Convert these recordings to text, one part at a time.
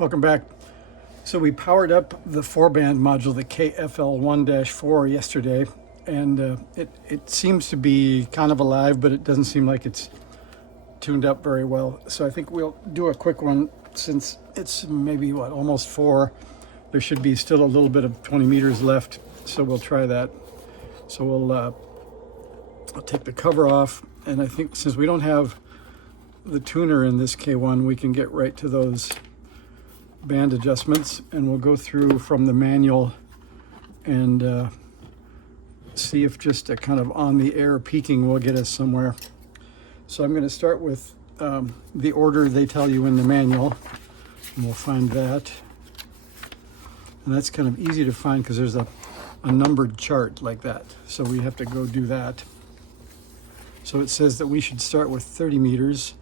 Welcome back. So we powered up the 4-band module, the KFL1-4 yesterday, and it seems to be kind of alive, but it doesn't seem like it's tuned up very well. So I think we'll do a quick one since it's maybe, almost 4. There should be still a little bit of 20 meters left, so we'll try that. So I'll take the cover off, and I think since we don't have the tuner in this K1, we can get right to those band adjustments, and we'll go through from the manual and see if just a kind of on the air peaking will get us somewhere. So I'm going to start with the order they tell you in the manual, and we'll find that. And that's kind of easy to find because there's a numbered chart like that. So we have to go do that. So it says that we should start with 30 meters,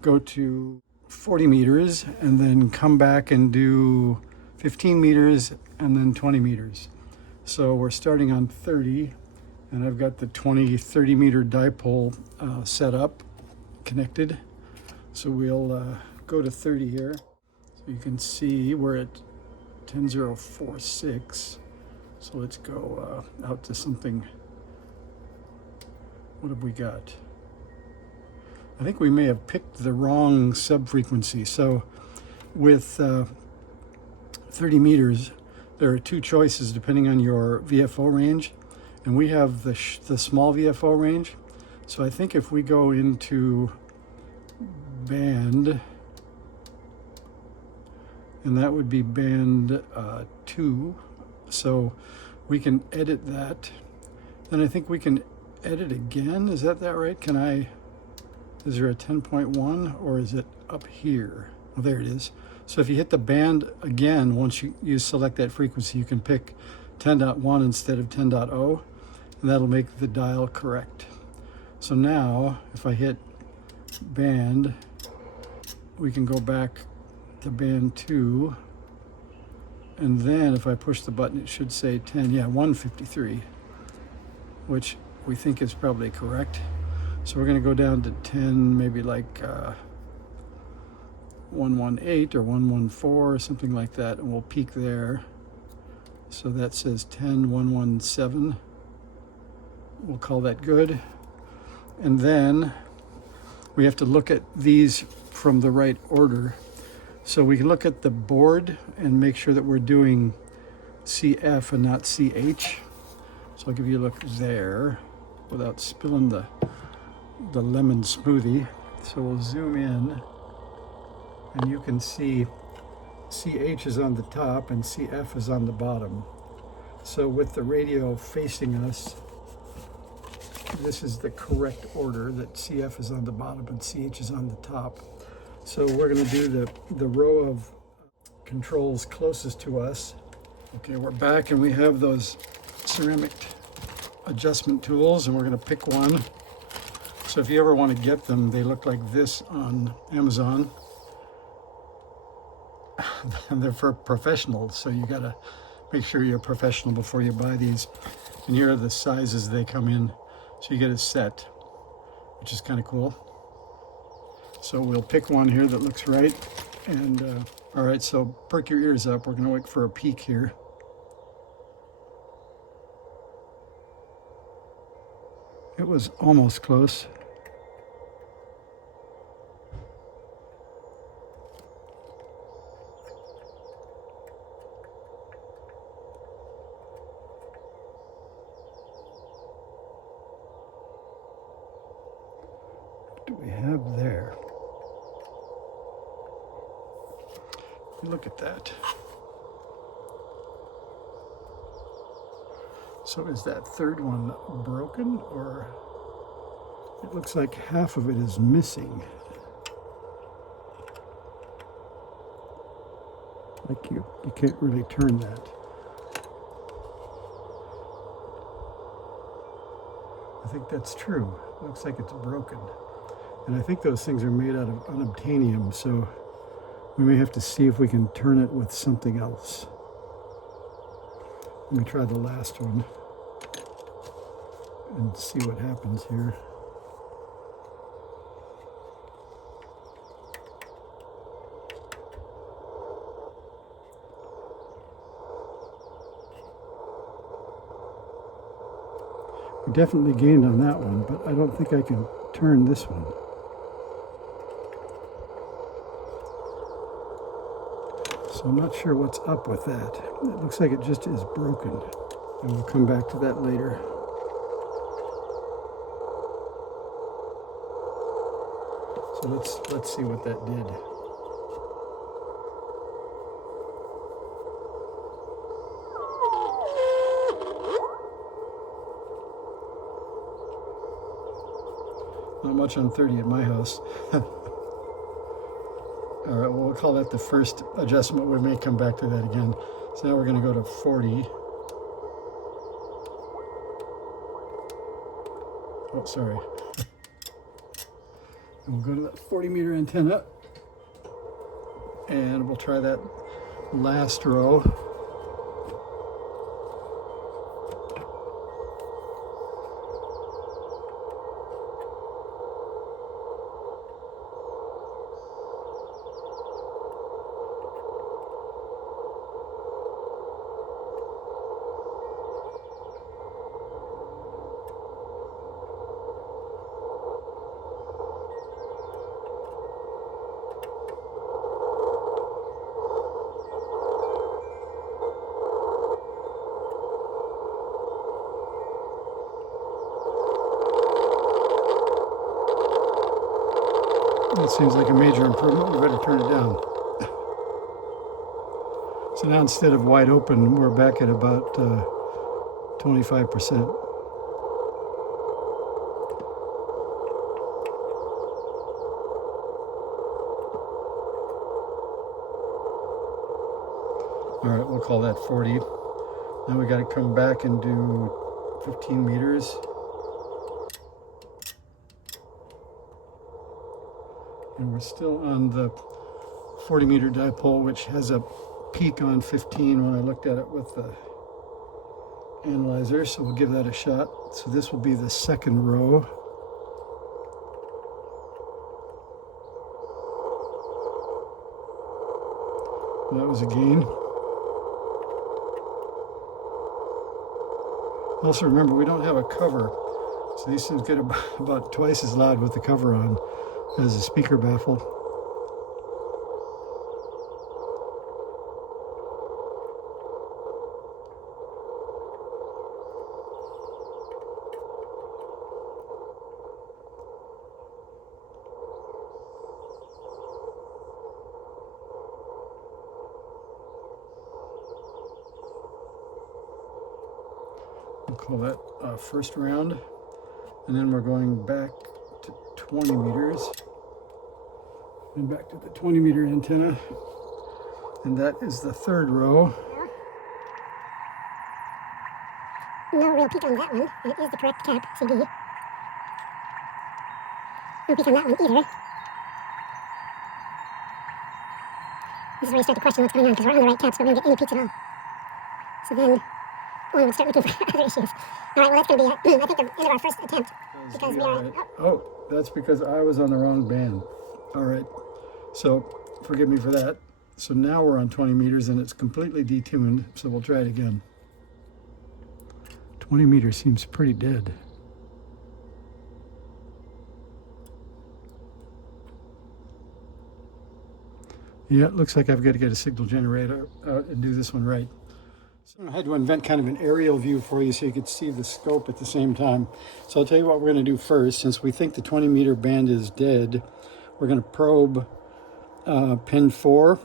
go to 40 meters, and then come back and do 15 meters and then 20 meters. So we're starting on 30, and I've got the 30 meter dipole set up, connected. So we'll go to 30 here. So you can see we're at 10.046. So let's go out to something. What have we got? I think we may have picked the wrong sub-frequency. So with 30 meters, there are two choices depending on your VFO range. And we have the small VFO range. So I think if we go into band, and that would be band 2. So we can edit that. Then I think we can edit again. Is that right? Is there a 10.1 or is it up here? Oh, there it is. So if you hit the band again, once you select that frequency, you can pick 10.1 instead of 10.0, and that'll make the dial correct. So now if I hit band, we can go back to band 2, and then if I push the button, it should say 153, which we think is probably correct. So we're going to go down to 10, maybe like 118 or 114 or something like that, and we'll peak there. So that says 10.117. We'll call that good. And then we have to look at these from the right order. So we can look at the board and make sure that we're doing CF and not CH. So I'll give you a look there without spilling the lemon smoothie. So we'll zoom in, and you can see CH is on the top and CF is on the bottom. So with the radio facing us, this is the correct order, that CF is on the bottom and CH is on the top. So we're going to do the row of controls closest to us. Okay, we're back, and we have those ceramic adjustment tools, and we're going to pick one. So if you ever want to get them, they look like this on Amazon. And they're for professionals, so you got to make sure you're a professional before you buy these. And here are the sizes they come in. So you get a set, which is kind of cool. So we'll pick one here that looks right. And all right, so perk your ears up. We're going to wait for a peak here. It was almost close. What do we have there? Look at that. So is that third one broken, or it looks like half of it is missing? Like you can't really turn that. I think that's true. It looks like it's broken. And I think those things are made out of unobtainium, so we may have to see if we can turn it with something else. Let me try the last one and see what happens here. Definitely gained on that one, but I don't think I can turn this one. So I'm not sure what's up with that. It looks like it just is broken. And we'll come back to that later. So let's see what that did. Not much on 30 at my house. All right, well, we'll call that the first adjustment. We may come back to that again. So now we're going to go to 40. Oh, sorry. And we'll go to that 40 meter antenna. And we'll try that last row. That seems like a major improvement. We better turn it down. So now instead of wide open, we're back at about 25%. All right, we'll call that 40. Now we got to come back and do 15 meters. And we're still on the 40 meter dipole, which has a peak on 15 when I looked at it with the analyzer. So we'll give that a shot. So this will be the second row. That was a gain. Also remember, we don't have a cover. So these things get about twice as loud with the cover on as a speaker baffle. We'll call that first round. And then we're going back to 20 meters. And back to the 20 meter antenna. And that is the third row. No real peak on that one. It is the correct cap, CD. No peak on that one either. This is where you start to question what's going on, because we're on the right caps, but we don't get any peaks at all. So then one would start looking for other issues. All right, well, that's going to be, I think, the end of our first attempt. Because we are... Oh, that's because I was on the wrong band. All right, so forgive me for that. So now we're on 20 meters and it's completely detuned, so we'll try it again. 20 meters seems pretty dead. Yeah, it looks like I've got to get a signal generator and do this one right. So I had to invent kind of an aerial view for you so you could see the scope at the same time. So I'll tell you what we're going to do first. Since we think the 20 meter band is dead, we're going to probe pin 4.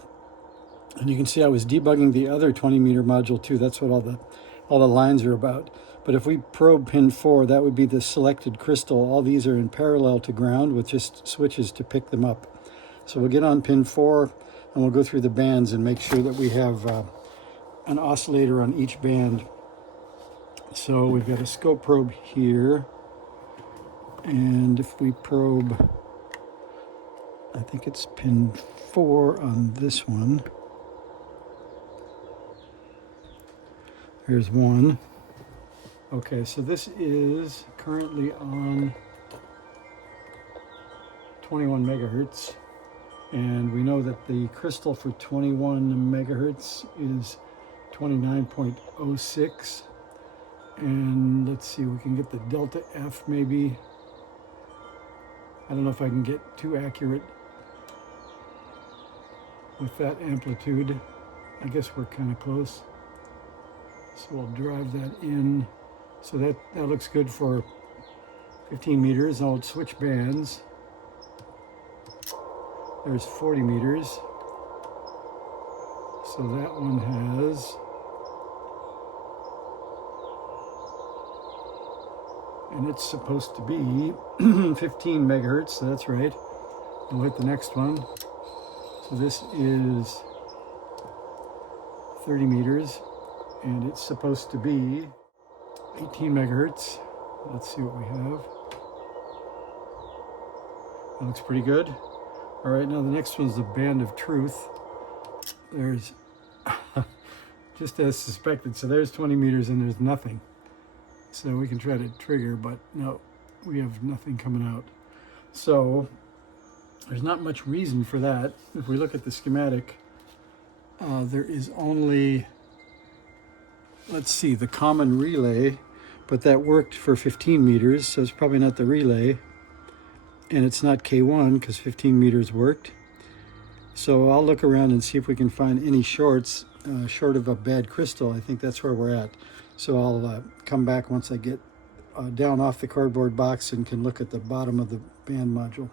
And you can see I was debugging the other 20 meter module too. That's what all the lines are about. But if we probe pin 4, that would be the selected crystal. All these are in parallel to ground with just switches to pick them up. So we'll get on pin 4 and we'll go through the bands and make sure that we have an oscillator on each band. So we've got a scope probe here. And if we probe, I think it's pin 4 on this one. Here's one. Okay, so this is currently on 21 megahertz. And we know that the crystal for 21 megahertz is 29.06. And let's see, we can get the delta F maybe. I don't know if I can get too accurate with that amplitude. I guess we're kind of close. So we'll drive that in. So that looks good for 15 meters. I'll switch bands. There's 40 meters. So that one has, and it's supposed to be 15 megahertz, so that's right. We'll hit the next one. So this is 30 meters, and it's supposed to be 18 megahertz. Let's see what we have. That looks pretty good. All right, now the next one's the Band of Truth. There's, just as suspected, so there's 20 meters and there's nothing. So we can try to trigger, but no, we have nothing coming out. So there's not much reason for that. If we look at the schematic, there is only, let's see, the common relay, but that worked for 15 meters, so it's probably not the relay. And it's not K1 because 15 meters worked. So I'll look around and see if we can find any shorts, short of a bad crystal. I think that's where we're at. So I'll come back once I get down off the cardboard box and can look at the bottom of the band module.